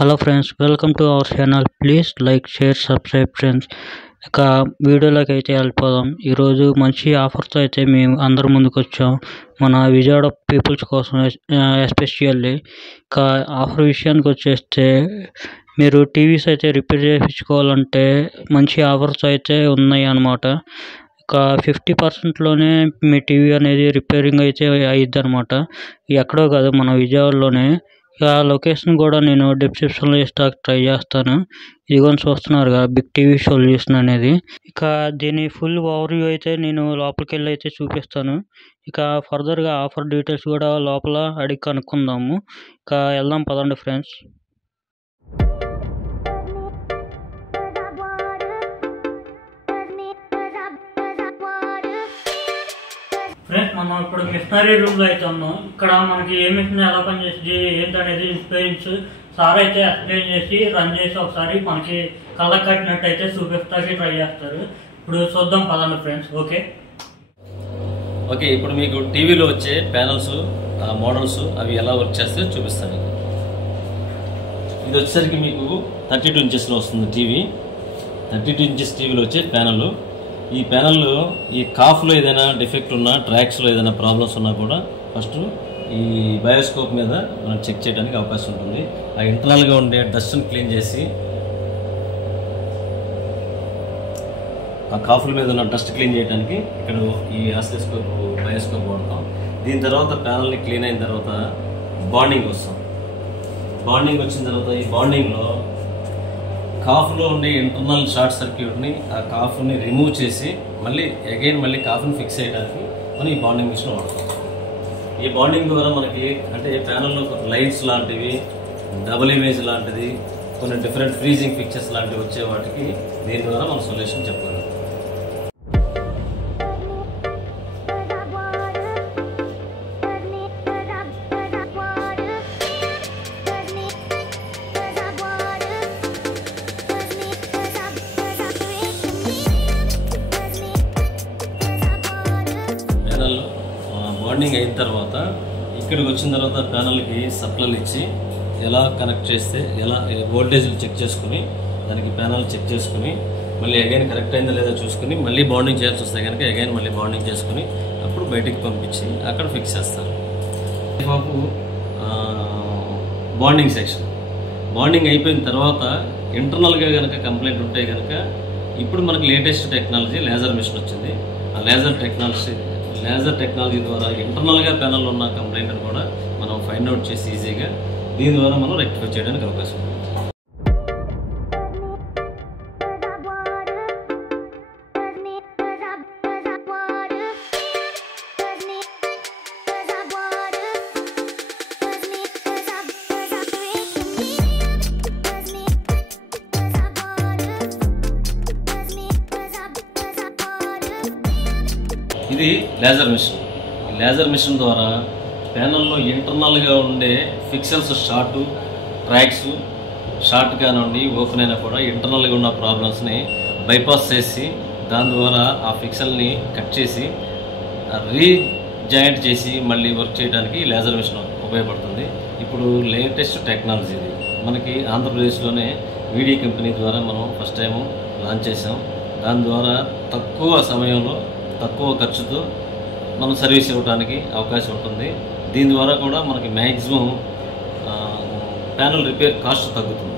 Hello friends, welcome to our channel. Please like, share, subscribe friends. ఇక వీడియోలోకి అయితే వెళ్ళిపోదాం. ఈరోజు మంచి ఆఫర్తో అయితే మేము అందరి ముందుకు వచ్చాం, మన విజయవాడ పీపుల్స్ కోసం ఎస్పెషల్లీ. ఇక ఆఫర్ విషయానికి వచ్చేస్తే, మీరు టీవీస్ అయితే రిపేర్ చేయించుకోవాలంటే మంచి ఆఫర్స్ అయితే ఉన్నాయి అన్నమాట. ఒక 50%లోనే మీ టీవీ అనేది రిపేరింగ్ అయితే అయ్యిద్ది అనమాట. ఎక్కడో కాదు, మన విజయవాడలోనే. ఇక లొకేషన్ కూడా నేను డిస్క్రిప్షన్లో ఇస్తాకి ట్రై చేస్తాను. ఇదిగోని చూస్తున్నారుగా, బిగ్ టీవీ సొల్యూషన్ అనేది. ఇక దీని ఫుల్ ఓవర్వ్యూ అయితే నేను లోపలికి వెళ్ళి అయితే చూపిస్తాను. ఇక ఫర్దర్గా ఆఫర్ డీటెయిల్స్ కూడా లోపల అడిగి కనుక్కుందాము. ఇక వెళ్దాం పదండి ఫ్రెండ్స్. ఫ్రెండ్స్, మనం ఇప్పుడు మిషనరీ రూమ్లో అయితే ఉన్నాం. ఇక్కడ మనకి ఏ మిషన్ ఎలా పనిచేస్తుంది ఏంటనేది ఎక్స్పీరియన్స్ సార్ అయితే ఎక్స్ప్లెయిన్ చేసి రన్ చేసి ఒకసారి మనకి కళ్ళకు కట్టినట్టు అయితే చూపిస్తాకి ట్రై చేస్తారు. ఇప్పుడు చూద్దాం పదండి ఫ్రెండ్స్. ఓకే, ఇప్పుడు మీకు టీవీలో వచ్చే ప్యానల్స్, మోడల్స్ అవి ఎలా వర్క్ చేస్తే చూపిస్తాను. ఇది వచ్చేసరికి మీకు 32 ఇంచెస్లో వస్తుంది టీవీ. 32 ఇంచెస్ టీవీలో వచ్చే ప్యానల్. ఈ ప్యానల్లో ఈ కాఫ్లో ఏదైనా డిఫెక్ట్ ఉన్నా, ట్రాక్స్లో ఏదైనా ప్రాబ్లమ్స్ ఉన్నా కూడా ఫస్ట్ ఈ బయోస్కోప్ మీద మనం చెక్ చేయడానికి అవకాశం ఉంటుంది. ఆ ఇంటర్నల్గా ఉండే డస్ట్ని క్లీన్ చేసి, ఆ కాఫ్ల మీద ఉన్న డస్ట్ క్లీన్ చేయడానికి ఇక్కడ ఈ ఆసిలోస్కోప్, బయోస్కోప్ వాడతాం. దీని తర్వాత ప్యానల్ని క్లీన్ అయిన తర్వాత బాండింగ్ వస్తాం. బాండింగ్ వచ్చిన తర్వాత ఈ బాండింగ్లో కాఫ్లో ఉండే ఇంటర్నల్ షార్ట్ సర్క్యూట్ని, ఆ కాఫ్ని రిమూవ్ చేసి మళ్ళీ కాఫ్ని ఫిక్స్ చేయడానికి మనం ఈ బాండింగ్ మిషన్ వాడతాం. ఈ బాండింగ్ ద్వారా మనకి అంటే ప్యానల్లో లైన్స్ లాంటివి, డబుల్ ఇమేజ్ లాంటిది, కొన్ని డిఫరెంట్ ఫ్రీజింగ్ పిక్చర్స్ లాంటివి వచ్చే వాటికి దీని ద్వారా మనం సొల్యూషన్ చెప్పగలం. బాండింగ్ అయిన తర్వాత ఇక్కడికి వచ్చిన తర్వాత ప్యానల్కి సప్లైలు ఇచ్చి ఎలా కనెక్ట్ చేస్తే, ఎలా వోల్టేజ్లు చెక్ చేసుకుని, దానికి ప్యానల్ చెక్ చేసుకుని మళ్ళీ అగైన్ కరెక్ట్ అయిందా లేదా చూసుకుని మళ్ళీ బాండింగ్ చేయాల్సి వస్తే కనుక అగైన్ మళ్ళీ బాండింగ్ చేసుకుని అప్పుడు బయటికి పంపించి అక్కడ ఫిక్స్ చేస్తారు. బాబు బాండింగ్ సెక్షన్. బాండింగ్ అయిపోయిన తర్వాత ఇంటర్నల్గా కనుక కంప్లైంట్ ఉంటే కనుక ఇప్పుడు మనకి లేటెస్ట్ టెక్నాలజీ లేజర్ మిషన్ వచ్చింది. ఆ లేజర్ టెక్నాలజీ ద్వారా ఇంటర్నల్గా ప్యానల్ ఉన్న కంప్లైంట్ కూడా మనం ఫైండ్ అవుట్ చేసి ఈజీగా దీని ద్వారా మనం రెక్టిఫై చేయడానికి అవకాశం ఉంది. ఇది లేజర్ మిషన్. ఈ లేజర్ మిషన్ ద్వారా ప్యానల్లో ఇంటర్నల్గా ఉండే ఫిక్సెల్స్, ట్రాక్స్ షార్ట్ కానివ్వండి, ఓపెన్ అయినా కూడా ఇంటర్నల్గా ఉన్న ప్రాబ్లమ్స్ని బైపాస్ చేసి దాని ద్వారా ఆ ఫిక్సెల్ని కట్ చేసి రీజాయింట్ చేసి మళ్ళీ వర్క్ చేయడానికి లేజర్ మిషన్ ఉపయోగపడుతుంది. ఇప్పుడు లేటెస్ట్ టెక్నాలజీ ఇది మనకి ఆంధ్రప్రదేశ్లోనే వీడియో కంపెనీ ద్వారా మనం ఫస్ట్ టైం లాంచ్ చేసాం. దాని ద్వారా తక్కువ సమయంలో, తక్కువ ఖర్చుతో మనం సర్వీస్ ఇవ్వడానికి అవకాశం ఉంటుంది. దీని ద్వారా కూడా మనకి మ్యాక్సిమం ప్యానల్ రిపేర్ కాస్ట్ తగ్గుతుంది.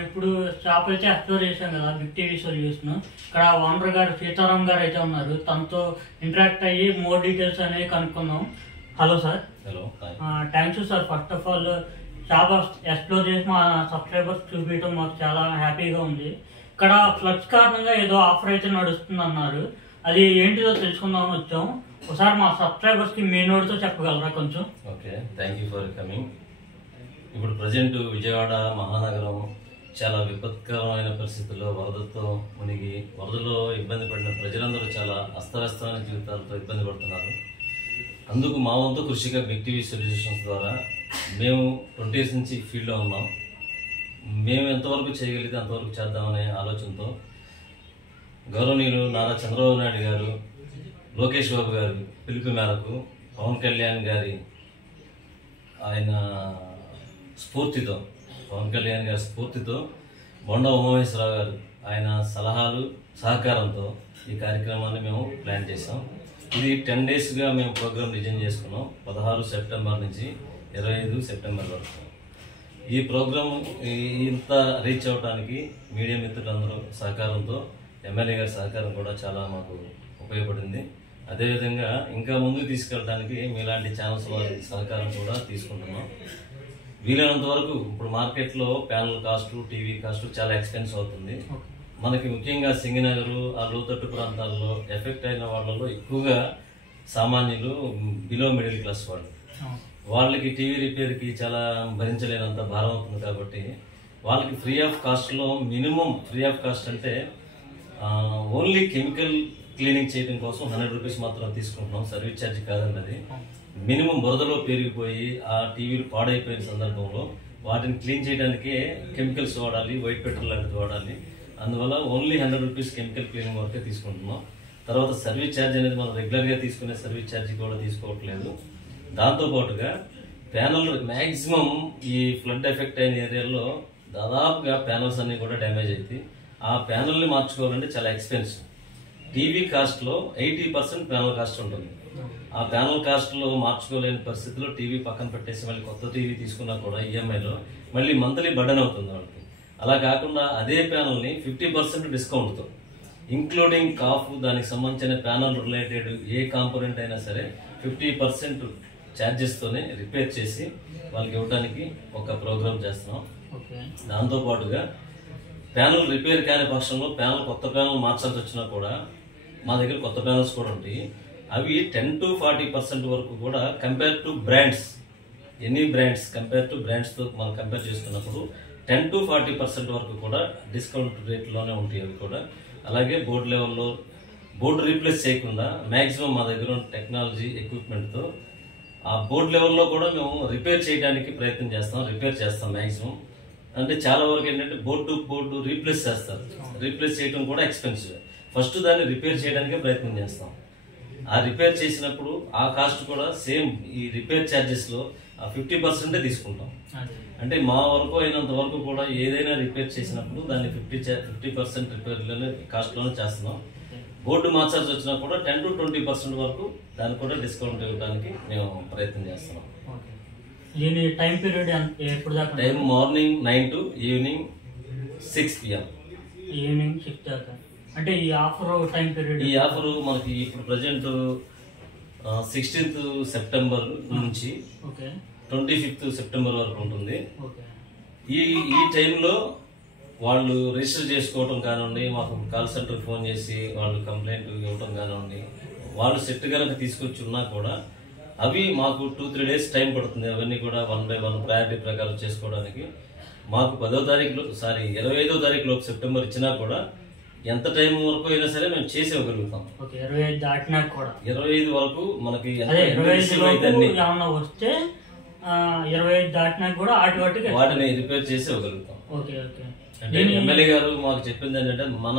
మనం ఇప్పుడు షాప్ అయితే ఎక్స్ప్లోర్ చేసాం కదా, బిగ్ టీవీ సొల్యూషన్. ఇక్కడ ఓనర్ గారు సీతారాం గారు అయితే ఉన్నారు, తనతో ఇంటరాక్ట్ అయ్యి మోర్ డీటెయిల్స్ అనేవి కనుక్కుందాం. Hello sir. Hello. Thank you sir. First of all shop explore చేసి మా సబ్స్క్రైబర్స్ చూపించడం మాకు చాలా హ్యాపీగా ఉంది. ఇక్కడ ఫ్లడ్స్ కారణంగా ఏదో ఆఫర్ అయితే నడుస్తుంది అన్నారు, అది ఏంటిదో తెలుసుకుందామని వచ్చాం. ఒకసారి మా సబ్స్క్రైబర్స్కి మీ నోటితో చెప్పగలరా కొంచెం? Okay, thank you for coming. ఇప్పుడు ప్రజెంట్ విజయవాడ మహానగరం చాలా విపత్కరమైన పరిస్థితుల్లో వరదతో మునిగి వరదలో ఇబ్బంది పడిన ప్రజలందరూ చాలా అస్తవ్యస్తమైన జీవితాలతో ఇబ్బంది పడుతున్నారు. అందుకు మా వంతు కృషిగా బిగ్ టీవీ సొల్యూషన్స్ ద్వారా మేము 20 years నుంచి ఫీల్డ్లో ఉన్నాం. మేము ఎంతవరకు చేయగలిగితే అంతవరకు చేద్దామనే ఆలోచనతో గౌరవనీయులు నారా చంద్రబాబు నాయుడు గారు, లోకేష్ బాబు గారు పిలుపు మేరకు, పవన్ కళ్యాణ్ గారి స్ఫూర్తితో బొండా ఉమామేశ్వరరావు గారు ఆయన సలహాలు సహకారంతో ఈ కార్యక్రమాన్ని మేము ప్లాన్ చేసాం. ఇది 10 daysగా మేము ప్రోగ్రామ్ డిజైన్ చేసుకున్నాం. 16 September నుంచి 25 September వరకు. ఈ ప్రోగ్రామ్ ఇంత రీచ్ అవడానికి మీడియా మిత్రులందరూ సహకారంతో, ఎమ్మెల్యే గారి సహకారం కూడా చాలా మాకు ఉపయోగపడింది. అదేవిధంగా ఇంకా ముందుకు తీసుకెళ్ళడానికి మీలాంటి ఛానల్స్ వారి సహకారం కూడా తీసుకుంటున్నాం. వీలైనంత వరకు ఇప్పుడు మార్కెట్లో ప్యానల్ కాస్ట్, టీవీ కాస్ట్ చాలా ఎక్స్పెన్స్ అవుతుంది. మనకి ముఖ్యంగా సింగనగర్, ఆ లోతట్టు ప్రాంతాల్లో ఎఫెక్ట్ అయిన వాళ్ళలో ఎక్కువగా సామాన్యులు, బిలో మిడిల్ క్లాస్ వాళ్ళకి టీవీ రిపేర్కి చాలా భరించలేనంత భారం అవుతుంది. కాబట్టి వాళ్ళకి ఫ్రీ ఆఫ్ కాస్ట్లో, మినిమం ఫ్రీ ఆఫ్ కాస్ట్ అంటే ఓన్లీ కెమికల్ క్లీనింగ్ చేయడం కోసం 100 rupees మాత్రం తీసుకుంటున్నాం. Service charge కాదన్నది. మినిమం బురదలో పెరిగిపోయి ఆ టీవీలు పాడైపోయిన సందర్భంలో వాటిని క్లీన్ చేయడానికే కెమికల్స్ వాడాలి, వైట్ పెట్రోల్ లాంటిది వాడాలి. అందువల్ల ఓన్లీ 100 rupees కెమికల్ క్లీనింగ్ వరకే తీసుకుంటున్నాం. తర్వాత సర్వీస్ ఛార్జ్ అనేది మనం రెగ్యులర్గా తీసుకునే సర్వీస్ ఛార్జ్ కూడా తీసుకోవట్లేదు. దాంతోపాటుగా ప్యానల్ మ్యాక్సిమం ఈ ఫ్లడ్ ఎఫెక్ట్ అయిన ఏరియాలో దాదాపుగా ప్యానల్స్ అన్ని కూడా డ్యామేజ్ అవుతాయి. ఆ ప్యానల్ని మార్చుకోవాలంటే చాలా ఎక్స్పెన్సివ్. టీవీ కాస్ట్లో 80% ప్యానల్ కాస్ట్ ఉంటుంది. ఆ ప్యానల్ కాస్ట్లో మార్చుకోలేని పరిస్థితిలో టీవీ పక్కన పెట్టేసి మళ్ళీ కొత్త టీవీ తీసుకున్నా కూడా ఈఎంఐలో మళ్ళీ మంత్లీ బర్డెన్ అవుతుంది వాళ్ళకి. అలా కాకుండా అదే ప్యానల్ని 50% డిస్కౌంట్తో, ఇంక్లూడింగ్ కాఫ్, దానికి సంబంధించిన ప్యానల్ రిలేటెడ్ ఏ కాంపోనెంట్ అయినా సరే 50% ఛార్జెస్తోనే రిపేర్ చేసి వాళ్ళకి ఇవ్వడానికి ఒక ప్రోగ్రామ్ చేస్తున్నాం. దాంతోపాటుగా ప్యానల్ రిపేర్ కాని పక్షంలో కొత్త ప్యానల్ మార్చాల్సి వచ్చినా కూడా మా దగ్గర కొత్త ప్యానల్స్ కూడా ఉంటాయి. అవి 10 to 40% వరకు కూడా compare to brands, any brands compare to బ్రాండ్స్తో మనం కంపేర్ చేసుకున్నప్పుడు 10 to 40% వరకు కూడా డిస్కౌంట్ రేట్లోనే ఉంటాయి అవి కూడా. అలాగే బోర్డు లెవెల్లో బోర్డు రీప్లేస్ చేయకుండా మ్యాక్సిమం మా దగ్గర టెక్నాలజీ ఎక్విప్మెంట్తో ఆ బోర్డు లెవెల్లో కూడా మేము రిపేర్ చేయడానికి ప్రయత్నం చేస్తాం, రిపేర్ చేస్తాం మ్యాక్సిమం. అంటే చాలా వరకు ఏంటంటే బోర్డు రీప్లేస్ చేస్తారు. రీప్లేస్ చేయడం కూడా ఎక్స్పెన్సివ్. ఫస్ట్ దాన్ని రిపేర్ చేయడానికే ప్రయత్నం చేస్తాం. ఆ రిపేర్ చేసినప్పుడు ఆ కాస్ట్ కూడా సేమ్ ఈ రిపేర్ ఛార్జెస్లో 50% తీసుకుంటాం. అంటే మా వరకు అయినంత వరకు కూడా ఏదైనా రిపేర్ చేసినప్పుడు దాన్ని 50% రిపేర్లోనే కాస్ట్లోనే చేస్తున్నాం. బోర్డు మార్చాల్సి వచ్చినా కూడా 10 to 20% వరకు దాన్ని కూడా డిస్కౌంట్ ఇవ్వడానికి మేము ప్రయత్నం చేస్తున్నాం. టైం పీరియడ్ ఎప్పుడు దాకా? Time morning 9 to evening 6 PM. Evening 6 దాకా. అంటే ఈ ఆఫర్ టైం పీరియడ్, ఈ ఆఫర్ మనకి ఇప్పుడు ప్రజెంట్ 16th September నుంచి 25th September వరకు ఉంటుంది. ఈ టైంలో వాళ్ళు రిజిస్టర్ చేసుకోవటం కానివ్వండి, మాకు కాల్ సెంటర్ ఫోన్ చేసి వాళ్ళు కంప్లైంట్ ఇవ్వటం కానివ్వండి, వాళ్ళు సెట్ కనుక తీసుకొచ్చి ఉన్నా కూడా అవి మాకు 2-3 days టైం పడుతుంది. అవన్నీ కూడా 1 by 1 ప్రయారిటీ ప్రకారం చేసుకోవడానికి. మాకు 25వ తారీఖు లోపు సెప్టెంబర్ ఇచ్చినా కూడా ఎంత టైం వరకు అయినా సరే మేము చేసి ఇవ్వగలుగుతాం. 25 వరకు మనకి వాటిని రిపేర్ చేసి ఇవ్వగలుగుతాం. అంటే ఎమ్మెల్యే గారు మాకు చెప్పింది ఏంటంటే మన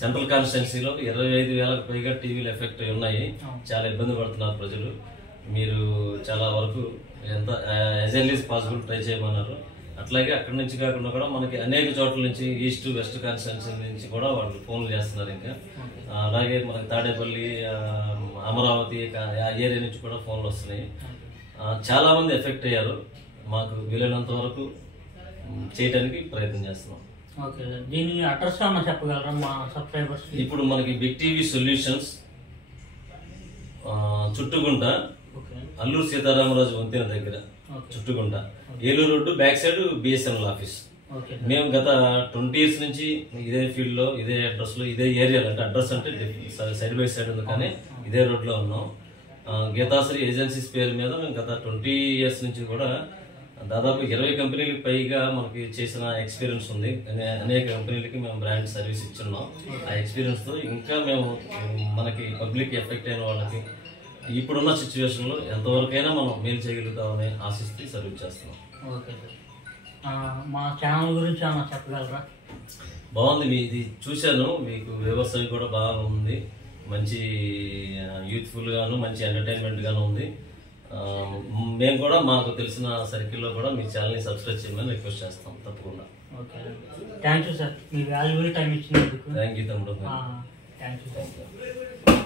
సెంట్రల్ కాన్స్టిట్యున్సీలో 25,000కు పైగా టీవీలు ఎఫెక్ట్ ఉన్నాయి, చాలా ఇబ్బంది పడుతున్నారు ప్రజలు, మీరు చాలా వరకు ఎంత as early as possible try చేయమన్నారు. అట్లాగే అక్కడి నుంచి కాకుండా కూడా మనకి అనేక చోట్ల నుంచి ఈస్ట్ వెస్ట్ కాన్స్టిట్యున్సీ నుంచి కూడా వాళ్ళు ఫోన్లు చేస్తున్నారు. ఇంకా అలాగే మనకి తాడేపల్లి, అమరావతి ఆ ఏరియా నుంచి కూడా ఫోన్లు వస్తున్నాయి. చాలా మంది ఎఫెక్ట్ అయ్యారు. మాకు వీలైనంత వరకు చేయడానికి ప్రయత్నం చేస్తున్నాం. ఓకే సార్, దీని అడ్రస్ ఏమన్నా చెప్పగలరా మా సబ్స్క్రైబర్స్? ఇప్పుడు మనకి big TV solutions Chuttugunta, Alluri Sitaramaraju వంతెన దగ్గర Chuttugunta, Eluru road back side BSNL office. మేము గత 20 years నుంచి ఇదే ఫీల్డ్ లో, ఇదే అడ్రస్ లో, ఇదే ఏరియాలో, అంటే అడ్రస్ అంటే సైడ్ బై సైడ్ ఉంది కానీ ఇదే రోడ్ లో ఉన్నాం. గీతాశ్రీ ఏజెన్సీస్ పేరు మీద మేము గత 20 years నుంచి కూడా దాదాపు 20 కంపెనీలకు పైగా మనకి చేసిన ఎక్స్పీరియన్స్ ఉంది. అనేక కంపెనీలకి మేము బ్రాండ్ సర్వీస్ ఇచ్చున్నాం. ఆ ఎక్స్పీరియన్స్ తో ఇంకా మేము మనకి పబ్లిక్ ఎఫెక్ట్ అయిన వాళ్ళకి ఇప్పుడున్న సిచ్యువేషన్ లో ఎంతవరకైనా మనం మేలు చేయగలుగుతామని ఆశిస్తూ సర్వీస్ చేస్తున్నాం. ఓకే సార్, మా ఛానల్ గురించి ఏమన్నా చెప్పగలరా? బాగుంది, మీది చూశాను, మీకు వ్యవసాయం కూడా బాగా ఉంది, మంచి యూత్ఫుల్ గాను మంచి ఎంటర్టైన్మెంట్ గాను ఉంది. మేము కూడా మాకు తెలిసిన సర్కిల్లో కూడా మీ ఛానల్ని సబ్స్క్రైబ్ చేయమని రిక్వెస్ట్ చేస్తాం తప్పకుండా. Okay, thank you sir, me valuable time ఇచ్చినందుకు. థ్యాంక్ యూ తమ్ముడు. Thank you.